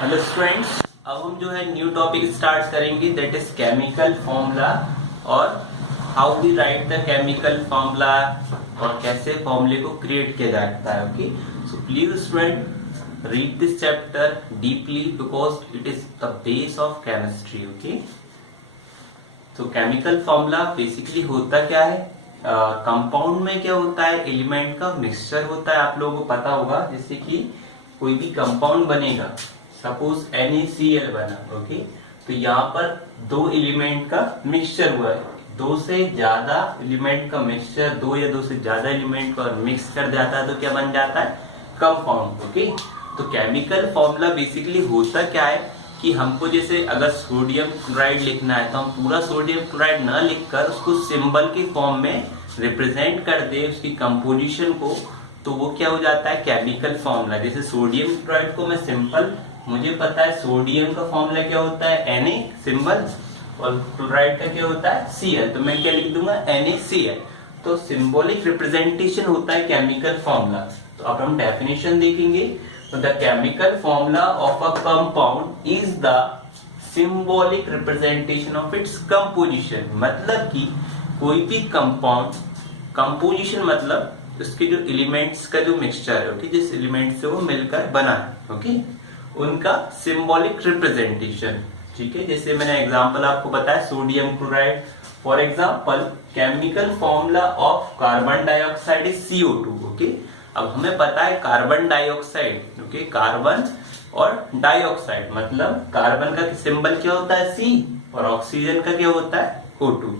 Hello students, अब हम जो है न्यू टॉपिक स्टार्ट करेंगे दैट इज केमिकल फॉर्मूला और how we write the chemical formula और कैसे फॉर्मूले को क्रिएट किया जाता है। Okay, so please student read this chapter deeply because it is the base of chemistry. Okay, तो केमिकल फॉर्मूला बेसिकली होता क्या है, कंपाउंड में क्या होता है, एलिमेंट का मिक्सचर होता है। आप लोगों को पता होगा जैसे कि कोई भी कंपाउंड बनेगा, सपोज NaCl बना, ओके, तो यहाँ पर दो एलिमेंट का मिक्सचर हुआ है। दो से ज्यादा एलिमेंट का मिक्सचर, दो या दो से ज्यादा एलिमेंट का मिक्स कर जाता है तो क्या बन जाता है, कंपाउंड। ओके, तो केमिकल फॉर्मूला बेसिकली होता क्या है कि हमको जैसे अगर सोडियम क्लोराइड लिखना है तो हम पूरा सोडियम क्लोराइड न लिखकर उसको सिंबल के फॉर्म में रिप्रेजेंट कर दे उसकी कंपोजिशन को, तो वो क्या हो जाता है, केमिकल फॉर्मूला। जैसे सोडियम क्लोराइड को मैं सिंपल, मुझे पता है सोडियम का फॉर्मूला क्या होता है, Na सिंबल, और क्लोराइड का क्या होता है, Cl, तो मैं क्या लिख दूंगा, NaCl। तो सिंबॉलिक रिप्रेजेंटेशन होता है केमिकल फॉर्मूला। तो अब हम डेफिनेशन देखेंगे। तो the chemical formula of a compound is the symbolic representation of its composition. मतलब कि कोई भी कंपाउंड, कंपोजिशन मतलब उसके जो एलिमेंट्स का जो मिक्सचर है, ओके, जिस एलिमेंट से वो मिलकर बना है, ओके, उनका सिंबॉलिक रिप्रेजेंटेशन। ठीक है, जैसे मैंने एग्जांपल आपको बताया sodium chloride. For example chemical formula of carbon dioxide is CO2। Okay, अब हमें पता है कार्बन डाइऑक्साइड, ओके, कार्बन और डाइऑक्साइड मतलब कार्बन का सिंबल क्या होता है, C, और ऑक्सीजन का क्या होता है, O2।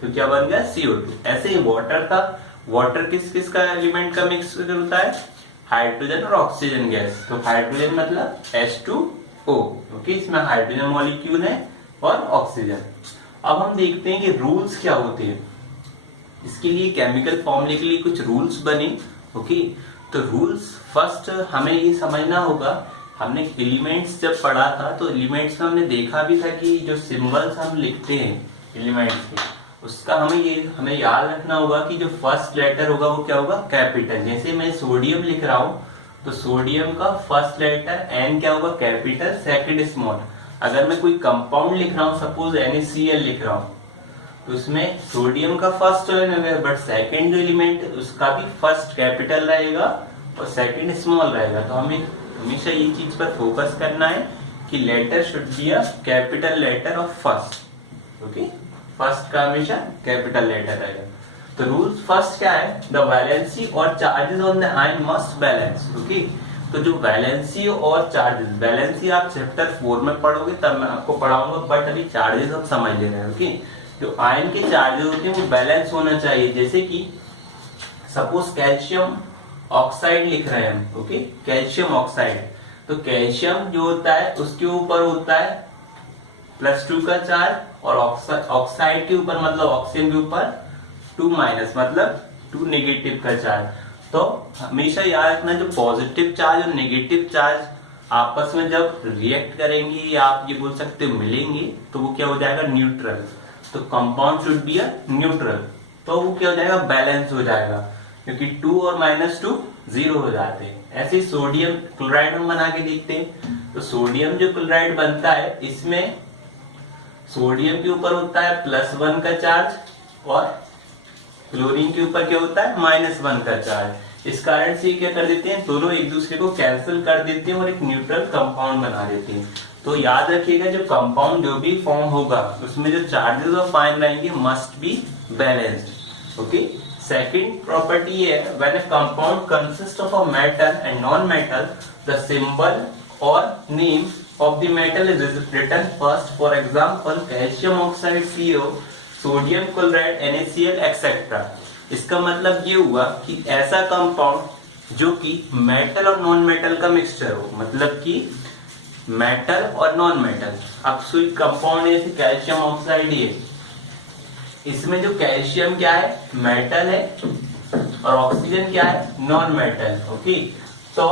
तो क्या बन गया, CO2। ऐसे ही वाटर का, वाटर किस किस का एलिमेंट का मिक्सचर होता है, हाइड्रोजन और ऑक्सीजन गैस। तो हाइड्रोजन मतलब H2O, ओके, इसमें हाइड्रोजन मॉलिक्यूल है और ऑक्सीजन। अब हम देखते हैं कि रूल्स क्या होते हैं। इसके लिए केमिकल फॉर्मूले के लिए कुछ रूल्स बने। ओके, तो रूल्स फर्स्ट हमें ये समझना होगा, हमने एलिमेंट्स जब पढ़ा था तो एलिमेंट्स में हमने देखा भी था कि जो सिंबल्स हम लिखते हैं एलिमेंट्स के, उसका हमें याद रखना होगा कि जो फर्स्ट लेटर होगा वो क्या होगा, कैपिटल। जैसे मैं सोडियम लिख रहा हूं तो सोडियम का फर्स्ट लेटर N क्या होगा, कैपिटल, सेकंड स्मॉल। अगर मैं कोई कंपाउंड लिख रहा हूं, सपोज NaCl लिख रहा हूं, तो उसमें सोडियम का फर्स्ट रहेगा, बट सेकंड जो एलिमेंट उसका भी फर्स्ट कैपिटल रहेगा और सेकंड स्मॉल रहेगा। तो हमें हमेशा ये चीज पर फोकस करना है कि letter should be a capital letter of first. Okay, first का हमेशा कैपिटल लेटर रहेगा। तो रूल्स फर्स्ट क्या है, द वैलेंसी और charges on the ion must balance. Okay, तो जो वैलेंसी और चार्जेस, वैलेंसी आप चैप्टर 4 में पढ़ोगे तब मैं आपको पढ़ाऊंगा, बट अभी चार्जेस हम समझ ले रहे हैं। ओके, जो आयन के चार्जेस होते हैं वो बैलेंस होना चाहिए। जैसे कि सपोज कैल्शियम ऑक्साइड लिख रहे हैं हम, ओके, कैल्शियम ऑक्साइड, तो कैल्शियम जो होता है उसके ऊपर होता है +2 का चार्ज, और ऑक्साइड के ऊपर मतलब ऑक्सीजन के ऊपर 2- मतलब 2 नेगेटिव का चार्ज। तो हमेशा याद रखना, जो पॉजिटिव चार्ज और नेगेटिव चार्ज आपस में जब रिएक्ट करेंगे या आप ये बोल सकते हो मिलेंगे, तो वो क्या हो जाएगा, न्यूट्रल। तो compound should be a neutral, तो वो क्या हो जाएगा, बैलेंस हो जाएगा, क्योंकि 2 और -2 0 हो जाते हैं। ऐसे सोडियम क्लोराइड हम बना के देखते हैं। तो सोडियम जो क्लोराइड बनता है, इसमें सोडियम के ऊपर होता है +1 का चार्ज और क्लोरीन के ऊपर क्या होता है, -1 का चार्ज। इस कारण से क्या कर देते हैं, दोनों एक दूसरे को कैंसिल कर देते हैं और एक न्यूट्रल कंपाउंड बना देते हैं। तो याद रखिएगा, जो कंपाउंड जो भी फॉर्म होगा उसमें जो चार्जेस ऑफ आयन रहेंगे must be balanced. Okay, second property है, when a compound consist of a metal and non metal, the symbol और name of the metal is written first. For example, calcium oxide CO, sodium chloride NaCl etc. इसका मतलब ये हुआ कि ऐसा compound जो कि मेटल और नॉन मेटल का मिक्सचर हो, मतलब कि मेटल और नॉन मेटल। अब कोई कंपाउंड है जैसे कैल्शियम ऑक्साइड, ये इसमें जो कैल्शियम क्या है, मेटल है, और ऑक्सीजन क्या है, नॉन मेटल। ओके, तो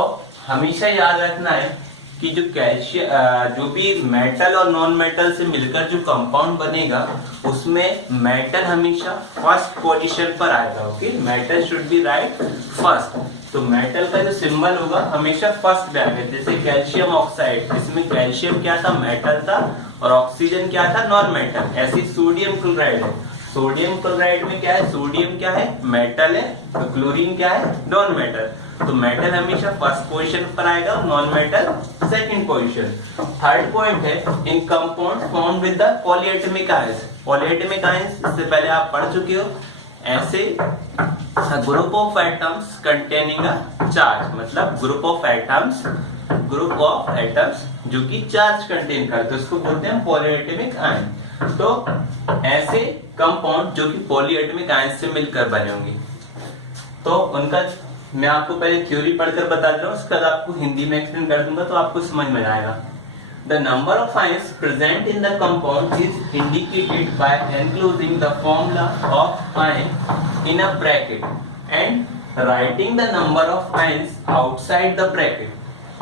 हमेशा याद रखना है कि जो कैल्शियम जो भी मेटल और नॉन मेटल से मिलकर जो कंपाउंड बनेगा उसमें मेटल हमेशा फर्स्ट पोजीशन पर आएगा। Okay, metal should be right first. तो मेटल का जो सिंबल होगा हमेशा फर्स्ट पे आएगा। जैसे कैल्शियम ऑक्साइड, इसमें कैल्शियम क्या था, मेटल था, और ऑक्सीजन क्या था, नॉन मेटल। ऐसे सोडियम क्लोराइड है, सोडियम क्लोराइड में क्या है, सोडियम क्या है, मेटल है, तो क्लोरीन क्या है, नॉन मेटल। तो मेटल हमेशा फर्स्ट पोजीशन पर आएगा, non metal second position. Third point है in compound form with the polyatomic ions. Polyatomic ions इससे पहले आप पढ़ चुके हो, ऐसे group of atoms containing a charge, मतलब ग्रुप ऑफ एटम्स जो कि चार्ज कंटेन करते हैं उसको बोलते हैं पॉलीएटमिक आयन। तो ऐसे कंपाउंड जो कि पॉलीएटमिक आयन से मिलकर बने होंगे, तो उनका मैं आपको पहले थ्योरी पढ़कर बता दे रहा हूँ, उसके बाद आपको हिंदी में एक्सप्लेन कर दूंगा तो आपको समझ में आएगा। The number of ions present in the compound is indicated by enclosing the formula of ion in a bracket and writing the number of ions outside the bracket.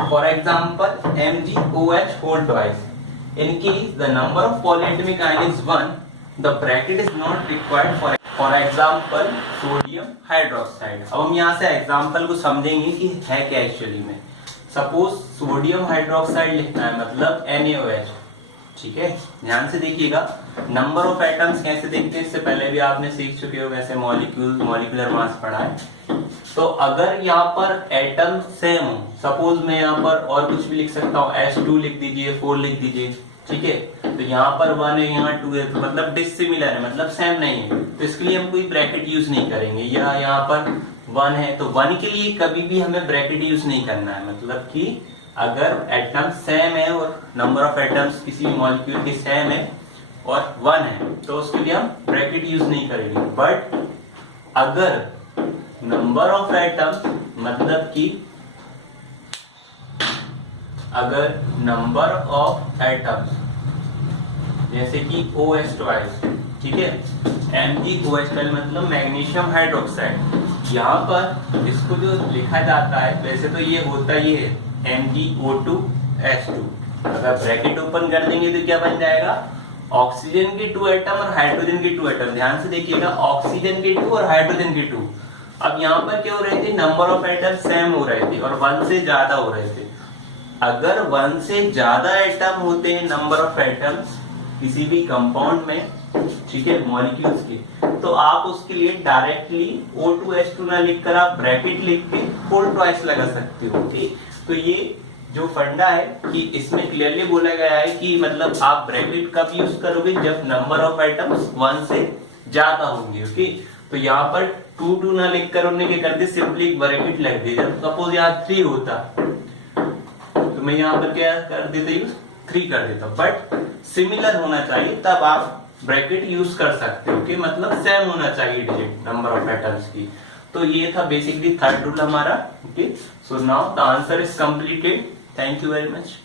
For example, MgOH whole twice. In case the number of polyatomic ion is 1, the bracket is not required for example sodium hydroxide. अब हम यहाँ से example को समझेंगे कि है क्या actually में। सपोज सोडियम हाइड्रोक्साइड लिखना है, मतलब NaOH। ठीक है, ध्यान से देखिएगा। नंबर ऑफ एटम्स कैसे देखते हैं इससे पहले भी आपने सीख चुके हो, वैसे मॉलिक्यूलर मास पढ़ा है। तो अगर यहाँ पर एटम सेम हो, सपोज मैं यहाँ पर और कुछ भी लिख सकता हूँ, H2 लिख दीजिए, 4 लिख दीजिए, ठीक है। तो यहाँ पर 1 है, यहाँ 2 है, तो मतलब डिसिमिलर है, मतलब सेम नहीं है, तो इसके लिए हम कोई ब्रैकेट यूज नहीं करेंगे। या यहाँ पर 1 है तो 1 के लिए कभी भी हमें ब्रैकेट यूज नहीं करना है। मतलब कि अगर एटम सेम है और नंबर ऑफ एटम्स किसी मॉलिक्यूल के सेम है और 1 है तो उसके लिए हम ब्रैकेट यूज नहीं करेंगे। बट अगर नंबर ऑफ एटम्स, मतलब कि अगर नंबर ऑफ एटम्स जैसे कि OH ट्वाइस, ठीक है, MgOH मतलब मैग्नीशियम हाइड्रोक्साइड, यहाँ पर इसको जो लिखा जाता है वैसे तो ये होता ही है MgO2H2। अगर ब्रैकेट ओपन कर देंगे तो क्या बन जाएगा, ऑक्सीजन के 2 एटम और हाइड्रोजन के 2 एटम। ध्यान से देखिएगा, ऑक्सीजन के 2 और हाइड्रोजन के 2। अब यहाँ पर क्या हो रहे थे, नंबर ऑफ एटम सेम हो रहे थे और 1 से ज्यादा हो रहे थे। अगर 1 से ज्यादा एटम होते हैं, नंबर ऑफ एटम्स किसी भी कंपाउंड में, ठीक है, मॉलिक्यूल्स के, तो आप उसके लिए डायरेक्टली O2H2 ना लिखकर आप ब्रैकेट लिख के होल ट्वाइस लगा सकते हो। ठीक, तो ये जो फंडा है कि इसमें क्लियरली बोला गया है कि मतलब आप ब्रैकेट कब यूज करोगे, जब नंबर ऑफ आइटम्स 1 से ज्यादा होंगे। ओके, तो यहाँ पर 2 ना लिखकर उन्होंने क्या कर दिया, सिंपली एक ब्रैकेट लग दिया। सपोज यहाँ 3 होता तो मैं यहाँ पर क्या कर देता, यूज 3 कर देता। बट सिमिलर होना चाहिए, तब आप ब्रैकेट यूज कर सकते हो कि मतलब सेम होना चाहिए डिजिट नंबर ऑफ एटम्स की। तो ये था बेसिकली थर्ड रूल हमारा। Okay, so now the answer is completed. Thank you very much.